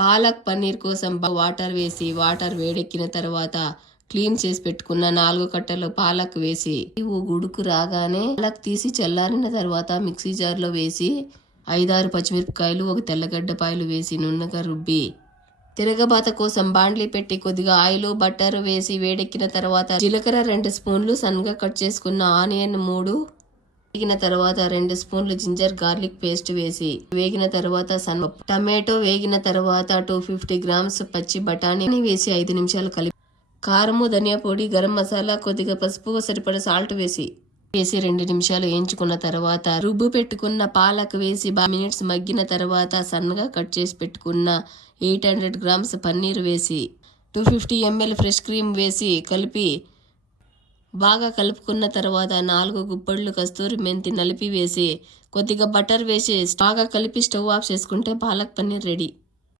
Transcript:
పాలక్ పన్నీర్ కోసం వాటర్ వేసి వాటర్ వేడెక్కిన తర్వాత క్లీన్ చేసి పెట్టుకున్న 4 కట్టలు పాలక్ వేసి ఉడుకు రాగానే పాలక్ తీసి చల్లారిన తర్వాత మిక్సీ జార్లో వేసి 5-6 పచ్చిమిరపకాయలు 1 తెల్లగడ్డపాయలు వేసి నున్నగా రుబ్బి తిరగబాత కోసం బాండ్లీ పెట్టి కొద్దిగా ఆయిల్ బట్టర్ వేసి వేడెక్కిన తర్వాత జీలకర్ర 2 స్పూన్లు సన్నగా కట్ చేసుకున్న ఆనియన్ 3 వేగిన తర్వాత 2 స్పూన్లు జింజర్ గార్లిక్ పేస్ట్ వేసి వేగిన తర్వాత సన్నపప్పు టమాటో వేగిన తర్వాత 250 గ్రామ్స్ పచ్చి బఠానీ వేసి 5 నిమిషాలు కలిపి కారము ధనియా పొడి గరం మసాలా కొద్దిగా పసుపు సరిపడ సాల్ట్ వేసి 2 నిమిషాలు వేయించుకున్న తర్వాత రుబ్బు పెట్టుకున్న పాలక్ వేసి 5 మినిట్స్ మగ్గిన తర్వాత సన్నగా కట్ చేసి పెట్టుకున్న 800 గ్రామ్స్ పన్నీర్ వేసి 250 ml ఫ్రెష్ క్రీమ్ వేసి కలిపి బాగా కలుపుకున్న తర్వాత 4 గుప్పళ్ళు కస్తూరి మెంతి నలిపి వేసి కొద్దిగా బటర్ వేసి బాగా కలిపి స్టవ్ ఆఫ్ చేసుకుంటే పాలక్ పన్నీర్ రెడీ.